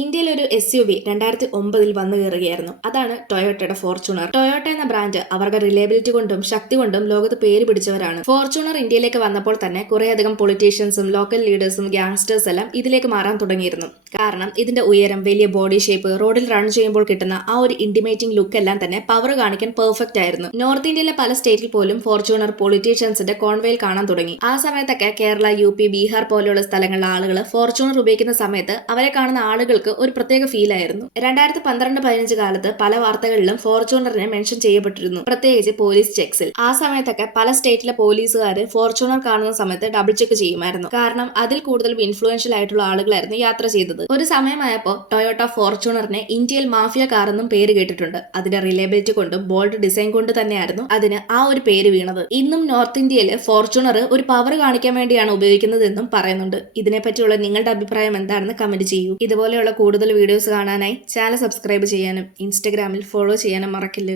ഇന്ത്യയിൽ ഒരു SUV 2009 വന്നു കയറുകയായിരുന്നു. അതാണ് ടൊയോട്ടയുടെ ഫോർച്യൂണർ. ടൊയോട്ട എന്ന ബ്രാൻഡ് അവരുടെ റിലയബിലിറ്റി കൊണ്ടും ശക്തി കൊണ്ടും ലോകത്ത് പേര് പിടിച്ചവരാണ്. ഫോർച്യൂണർ ഇന്ത്യയിലേക്ക് വന്നപ്പോൾ തന്നെ കുറേയധികം പൊളിറ്റീഷ്യൻസും ലോക്കൽ ലീഡേഴ്സും ഗ്യാങ്സ്റ്റേഴ്സ് എല്ലാം ഇതിലേക്ക് മാറാൻ തുടങ്ങിയിരുന്നു. കാരണം ഇതിന്റെ ഉയരം, വലിയ ബോഡി ഷേപ്പ്, റോഡിൽ റൺ ചെയ്യുമ്പോൾ കിട്ടുന്ന ആ ഒരു ഇന്റിമേറ്റിംഗ് ലുക്ക് എല്ലാം തന്നെ പവർ കാണിക്കാൻ പെർഫെക്റ്റ് ആയിരുന്നു. നോർത്ത് ഇന്ത്യയിലെ പല സ്റ്റേറ്റിൽ പോലും ഫോർച്യൂണർ പൊളിറ്റീഷ്യൻസിന്റെ കോൺവേയിൽ കാണാൻ തുടങ്ങി. ആ സമയത്തൊക്കെ കേരള, UP, ബീഹാർ പോലെയുള്ള സ്ഥലങ്ങളിലെ ആളുകൾ ഫോർച്യൂണർ ഉപയോഗിക്കുന്ന സമയത്ത് അവരെ കാണുന്ന ആളുകൾക്ക് ഒരു പ്രത്യേക ഫീൽ ആയിരുന്നു. 2012-15 കാലത്ത് പല വാർത്തകളിലും ഫോർച്യൂണറിനെ മെൻഷൻ ചെയ്യപ്പെട്ടിരുന്നു, പ്രത്യേകിച്ച് പോലീസ് ചെക്സിൽ. ആ സമയത്തൊക്കെ പല സ്റ്റേറ്റിലെ പോലീസുകാർ ഫോർച്യൂണർ കാണുന്ന സമയത്ത് ഡബിൾ ചെക്ക് ചെയ്യുമായിരുന്നു. കാരണം അതിൽ കൂടുതലും ഇൻഫ്ലുവൻഷ്യൽ ആയിട്ടുള്ള ആളുകളായിരുന്നു യാത്ര ചെയ്തത്. ഒരു സമയമായപ്പോൾ ടൊയോട്ട ഫോർച്യൂണറിനെ ഇന്ത്യയിൽ മാഫിയ കാർ എന്നും പേര് കേട്ടിട്ടുണ്ട്. അതിന്റെ റിലയബിലിറ്റി കൊണ്ടും ബോൾഡ് ഡിസൈൻ കൊണ്ട് തന്നെയായിരുന്നു അതിന് ആ ഒരു പേര് വീണത്. ഇന്നും നോർത്ത് ഇന്ത്യയിൽ ഫോർച്യൂണർ ഒരു പവർ കാണിക്കാൻ വേണ്ടിയാണ് ഉപയോഗിക്കുന്നത് എന്നും പറയുന്നുണ്ട്. ഇതിനെപ്പറ്റിയുള്ള നിങ്ങളുടെ അഭിപ്രായം എന്താണെന്ന് കമന്റ് ചെയ്യൂ. ഇതുപോലെയുള്ള കൂടുതൽ വീഡിയോസ് കാണാനായി ചാനൽ സബ്സ്ക്രൈബ് ചെയ്യാനും ഇൻസ്റ്റഗ്രാമിൽ ഫോളോ ചെയ്യാനും മറക്കില്ല.